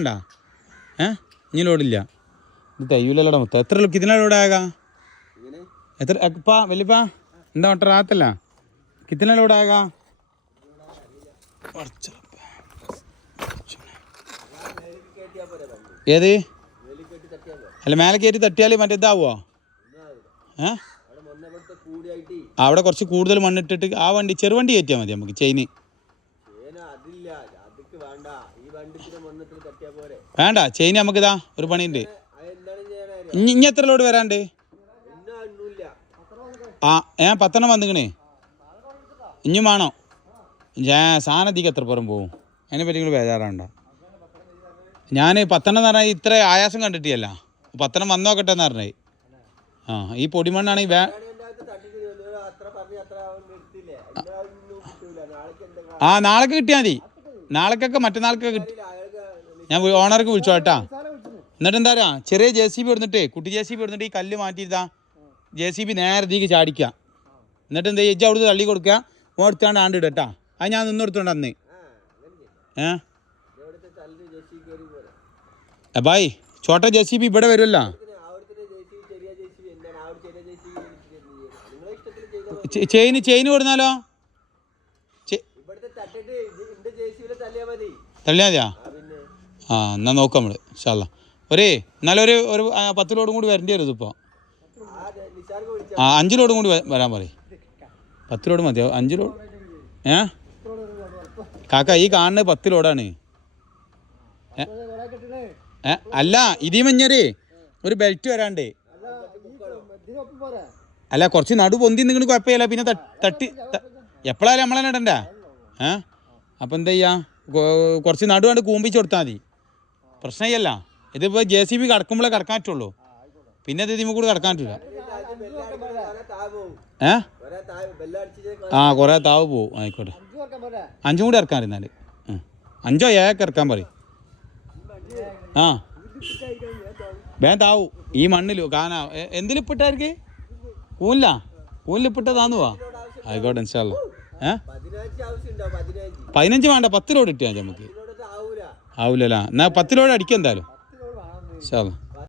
ഉണ്ടാ ഇനി ലോഡില്ല ഇത് തയ്യൂലല്ലോടാ മൊത്തം എത്ര കിतना लोड आएगा എത്ര അപ്പാ വലിയപ്പാ എന്താ മട്ട റാത്തല്ല कितना लोड आएगा ഏത് അല്ല മേലെ കയറ്റി തട്ടിയാൽ മറ്റേ ഇതാവോ അവിടെ കുറച്ച് കൂടുതൽ മണ്ണിട്ടിട്ട് ആ വണ്ടി ചെറുവണ്ടി കയറ്റിയാൽ മതി നമുക്ക് ചെയിന് വേണ്ട ചെയിന് നമുക്കിതാ ഒരു പണിയുണ്ട് ഇനി എത്ര ലോഡ് വരാണ്ട് ഞാൻ 10 വന്നിക്കണേ ഇനിയും വേണോ സാധനത്തേക്ക് എത്ര പുറം പോവും അതിനെ പറ്റി നിങ്ങൾ ബേജാറാണ്ട ഞാൻ 10 എന്ന് പറഞ്ഞാൽ ഇത്ര ആയാസം കണ്ടിട്ടില്ല 10 വന്നു നോക്കട്ടെ എന്ന് പറഞ്ഞേ ഈ പൊടിമണ്ണാണെങ്കിൽ നാളേക്ക് കിട്ടിയാൽ മതി നാളേക്കൊക്കെ മറ്റന്നാൾക്കൊക്കെ കിട്ടി ഞാൻ ഓണർക്ക് വിളിച്ചോ കേട്ടാ എന്നിട്ട് എന്താ പറയുക ചെറിയ JCB എടുത്തിട്ട് കുട്ടി JCB എടുത്തിട്ട് ഈ കല്ല് മാറ്റിയിരുത്താ JCB നേരെ തീക്ക് ചാടിക്കുക എന്നിട്ട് എന്താ എജ്ജ് അവിടുന്ന് തള്ളി കൊടുക്കുക ഓടുത്താണ്ട് ആണ്ട് ഇടട്ടാ അത് ഞാൻ നിന്നെടുത്തോണ്ട് അന്ന് ബായ് ചോട്ട JCB ഇവിടെ വരുമല്ലോ ചെയിന് കൊടുന്നാലോ തള്ളിയാ മതിയാ എന്നാൽ നോക്കാം നമ്മൾ ഇൻഷാല്ലാ എന്നാലും ഒരു 10 ലോഡും കൂടി വരേണ്ടി വരും ഇതിപ്പോൾ 5 ലോഡും കൂടി വരാൻ പറയും 10 ലോഡ് മതിയോ 5 ലോഡ് കാക്ക ഈ കാണുന്നത് 10 ലോഡാണ് അല്ല ഇതീ മഞ്ഞരേ ഒരു ബെൽറ്റ് വരാണ്ട് അല്ല കുറച്ച് നടു പൊന്തി നിങ്ങൾ കുഴപ്പമില്ല പിന്നെ തട്ടി എപ്പോഴായാലും നമ്മളെന്നെ ഇടണ്ട അപ്പം എന്താ ചെയ്യുക കുറച്ച് നടുവാണ്ട് കൂമ്പിച്ച് കൊടുത്താൽ മതി പ്രശ്നമല്ല ഇതിപ്പോൾ JCB കടക്കുമ്പോഴേ കടക്കാൻ പറ്റുള്ളൂ പിന്നെ ഇത് ഇതിമ്മ കൂടെ കടക്കാൻ പറ്റില്ല കുറേ താവ് പോവും ആയിക്കോട്ടെ 5 കൂടി ഇറക്കാൻ എന്നാൽ 5 ഏഴൊക്കെ ഇറക്കാൻ പറയും വേഗം താവൂ ഈ മണ്ണിൽ കാനാ എന്തിലിപ്പിട്ടാർക്ക് കൂലിലിപ്പിട്ടതാന്ന് പോവാ ആയിക്കോട്ടെ ഇൻഷാല്ലാ 15 വേണ്ട 10 ലോഡ് കിട്ടിയാൽ നമുക്ക് ആവൂലല്ലോ എന്നാൽ 10 ലോഡ് അടിക്കാം എന്തായാലും ഇൻഷാല്ലാ